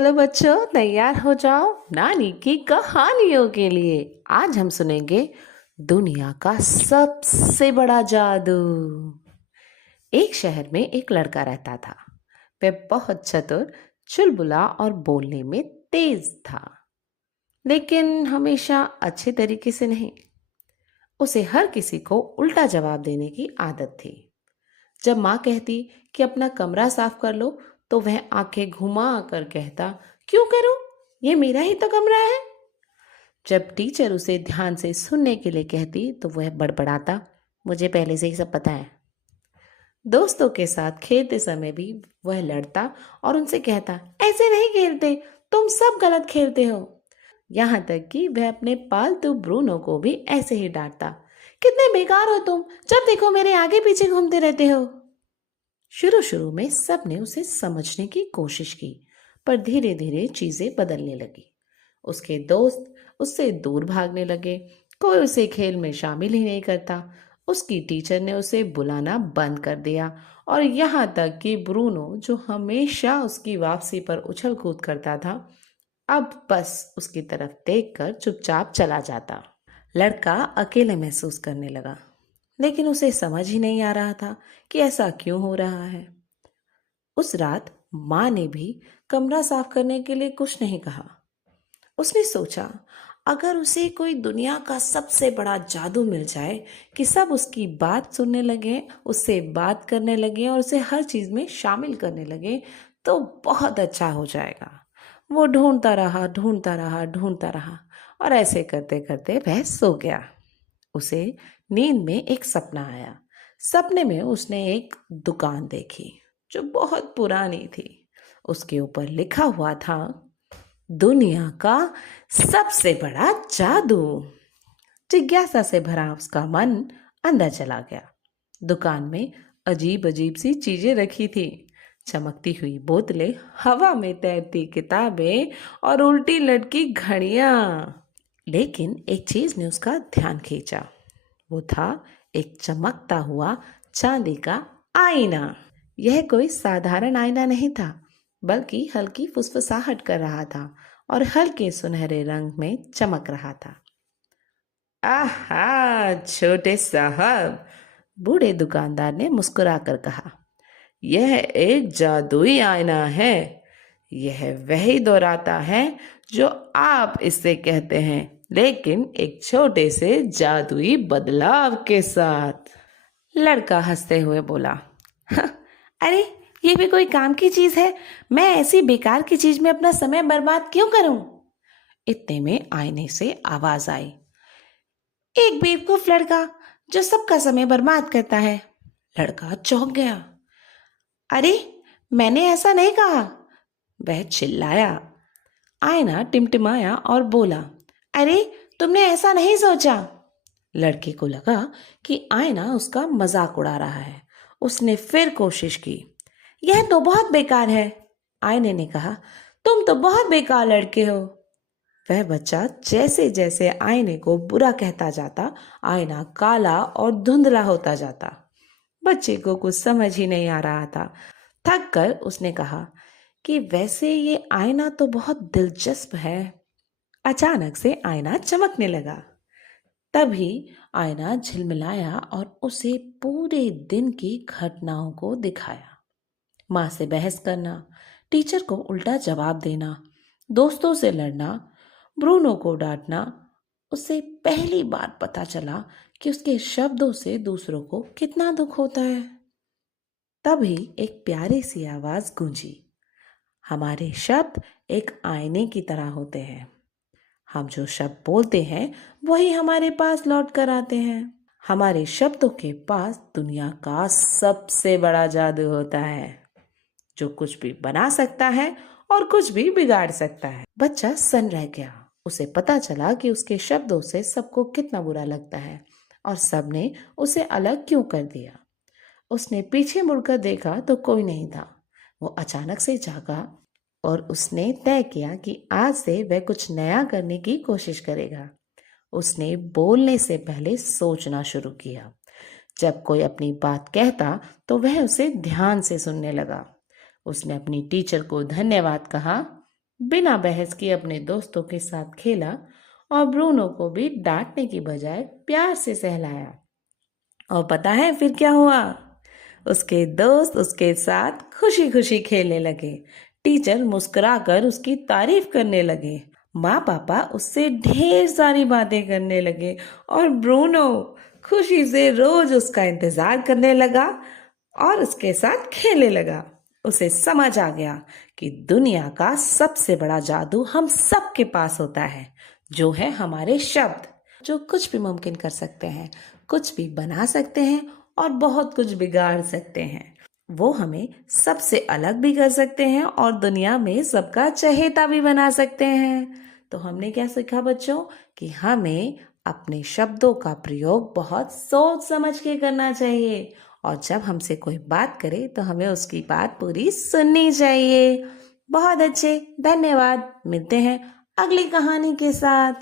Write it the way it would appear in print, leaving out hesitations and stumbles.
चलो बच्चों, तैयार हो जाओ नानी की कहानियों के लिए। आज हम सुनेंगे दुनिया का सबसे बड़ा जादू। एक शहर में एक लड़का रहता था। वह बहुत चतुर, चुलबुला और बोलने में तेज था, लेकिन हमेशा अच्छे तरीके से नहीं। उसे हर किसी को उल्टा जवाब देने की आदत थी। जब माँ कहती कि अपना कमरा साफ कर लो, तो वह आंखें घुमा कर कहता, क्यों करूं? ये मेरा ही तो कमरा है। जब टीचर उसे ध्यान से सुनने के लिए कहती, तो वह बड़बड़ाता, मुझे पहले से ही सब पता है। दोस्तों के साथ खेलते समय भी वह लड़ता और उनसे कहता, ऐसे नहीं खेलते, तुम सब गलत खेलते हो। यहाँ तक कि वह अपने पालतू ब्रूनो को भी ऐसे ही डांटता, कितने बेकार हो तुम, जब देखो मेरे आगे पीछे घूमते रहते हो। शुरू शुरू में सबने उसे समझने की कोशिश की, पर धीरे धीरे चीजें बदलने लगी। उसके दोस्त उससे दूर भागने लगे, कोई उसे खेल में शामिल ही नहीं करता। उसकी टीचर ने उसे बुलाना बंद कर दिया, और यहाँ तक कि ब्रूनो, जो हमेशा उसकी वापसी पर उछल कूद करता था, अब बस उसकी तरफ देखकर चुपचाप चला जाता। लड़का अकेले महसूस करने लगा, लेकिन उसे समझ ही नहीं आ रहा था कि ऐसा क्यों हो रहा है। उस रात माँ ने भी कमरा साफ करने के लिए कुछ नहीं कहा। उसने सोचा, अगर उसे कोई दुनिया का सबसे बड़ा जादू मिल जाए कि सब उसकी बात सुनने लगे, उससे बात करने लगे और उसे हर चीज में शामिल करने लगे, तो बहुत अच्छा हो जाएगा। वो ढूंढता रहा, ढूंढता रहा, ढूंढता रहा, और ऐसे करते करते वह सो गया। उसे नींद में एक सपना आया। सपने में उसने एक दुकान देखी, जो बहुत पुरानी थी। उसके ऊपर लिखा हुआ था, दुनिया का सबसे बड़ा जादू। जिज्ञासा से भरा उसका मन अंदर चला गया। दुकान में अजीब अजीब सी चीजें रखी थी, चमकती हुई बोतलें, हवा में तैरती किताबें और उल्टी लटकी घड़ियां। लेकिन एक चीज ने उसका ध्यान खींचा। वो था एक चमकता हुआ चांदी का आईना। यह कोई साधारण आईना नहीं था, बल्कि हल्की फुसफुसाहट कर रहा था और हल्के सुनहरे रंग में चमक रहा था। आहा छोटे साहब, बूढ़े दुकानदार ने मुस्कुराकर कहा, यह एक जादुई आईना है। यह वही दोहराता है जो आप इससे कहते हैं, लेकिन एक छोटे से जादुई बदलाव के साथ। लड़का हंसते हुए बोला, अरे ये भी कोई काम की चीज है? मैं ऐसी बेकार की चीज में अपना समय बर्बाद क्यों करूं? इतने में आईने से आवाज आई, एक बेवकूफ लड़का जो सबका समय बर्बाद करता है। लड़का चौंक गया। अरे मैंने ऐसा नहीं कहा, वह चिल्लाया। आईना टिमटिमाया और बोला, अरे तुमने ऐसा नहीं सोचा। लड़के को लगा कि आईना उसका मजाक उड़ा रहा है। उसने फिर कोशिश की। यह तो बहुत बेकार है, आईने ने कहा। तुम तो बहुत बेकार लड़के हो। वह बच्चा जैसे जैसे आईने को बुरा कहता जाता, आईना काला और धुंधला होता जाता। बच्चे को कुछ समझ ही नहीं आ रहा था। थक कर उसने कहा कि वैसे ये आईना तो बहुत दिलचस्प है। अचानक से आईना चमकने लगा। तभी आईना झिलमिलाया और उसे पूरे दिन की घटनाओं को दिखाया। माँ से बहस करना, टीचर को उल्टा जवाब देना, दोस्तों से लड़ना, ब्रूनो को डांटना। उसे पहली बार पता चला कि उसके शब्दों से दूसरों को कितना दुख होता है। तभी एक प्यारी सी आवाज गूंजी, हमारे शब्द एक आईने की तरह होते हैं। हम जो शब्द बोलते हैं वही हमारे पास लौट कर आते हैं। हमारे शब्दों के पास दुनिया का सबसे बड़ा जादू होता है, जो कुछ भी बना सकता है और कुछ भी बिगाड़ सकता है। बच्चा सन रह गया। उसे पता चला कि उसके शब्दों से सबको कितना बुरा लगता है, और सबने उसे अलग क्यों कर दिया। उसने पीछे मुड़कर देखा तो कोई नहीं था। वो अचानक से जागा और उसने तय किया कि आज से वह कुछ नया करने की कोशिश करेगा। उसने बोलने से पहले सोचना शुरू किया। जब कोई अपनी बात कहता तो वह उसे ध्यान से सुनने लगा। उसने अपनी टीचर को धन्यवाद कहा, बिना बहस किए अपने दोस्तों के साथ खेला और ब्रूनो को भी डांटने की बजाय प्यार से सहलाया। और पता है फिर क्या हुआ? उसके दोस्त उसके साथ खुशी खुशी खेलने लगे। टीचर मुस्कुराकर उसकी तारीफ करने लगे। माँ पापा उससे ढेर सारी बातें करने लगे और ब्रूनो खुशी से रोज उसका इंतजार करने लगा और उसके साथ खेलने लगा। उसे समझ आ गया कि दुनिया का सबसे बड़ा जादू हम सबके पास होता है, जो है हमारे शब्द, जो कुछ भी मुमकिन कर सकते हैं, कुछ भी बना सकते हैं और बहुत कुछ बिगाड़ सकते हैं। वो हमें सबसे अलग भी कर सकते हैं और दुनिया में सबका चहेता भी बना सकते हैं। तो हमने क्या सीखा बच्चों? कि हमें अपने शब्दों का प्रयोग बहुत सोच समझ के करना चाहिए और जब हमसे कोई बात करे तो हमें उसकी बात पूरी सुननी चाहिए। बहुत अच्छे, धन्यवाद। मिलते हैं अगली कहानी के साथ।